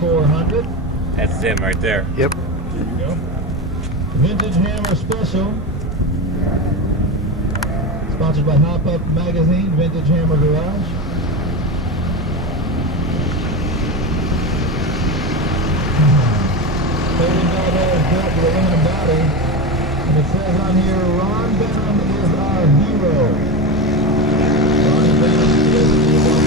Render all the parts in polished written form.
2400. That's Zim right there. Yep. There you go. Vintage Hammer Special. Sponsored by Hop Up Magazine, Vintage Hammer Garage. Fabian Valdez built with aluminum body. And it says on here, Ron Benham is our hero. Ron Benham is the one.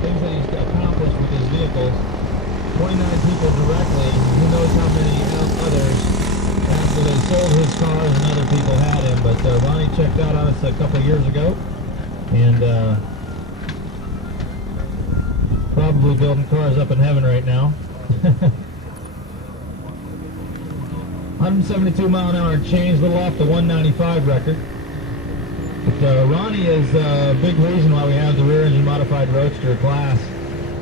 Things that he's accomplished with his vehicles. 29 people directly. Who knows how many others after they sold his cars and other people had him. But Ronnie checked out on us a couple of years ago. And probably building cars up in heaven right now. 172 mile an hour change, a little off the 195 record. But Ronnie is a big reason why we have the rear engine modified roadster class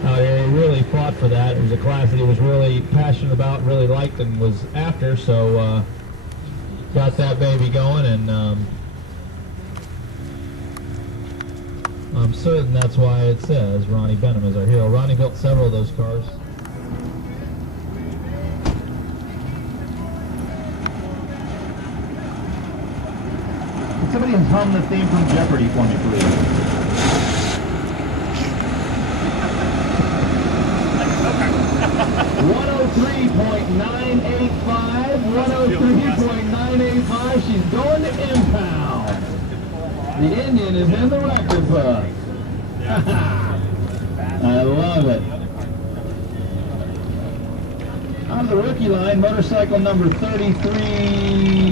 out here. He really fought for that. It was a class that he was really passionate about, really liked, and was after. So got that baby going, and I'm certain that's why it says Ronnie Benham is our hero. Ronnie built several of those cars. Somebody hum the theme from Jeopardy for me, please. 103.985, 103.985. She's going to impound. The Indian is in the record book. I love it. Out of the rookie line, motorcycle number 33.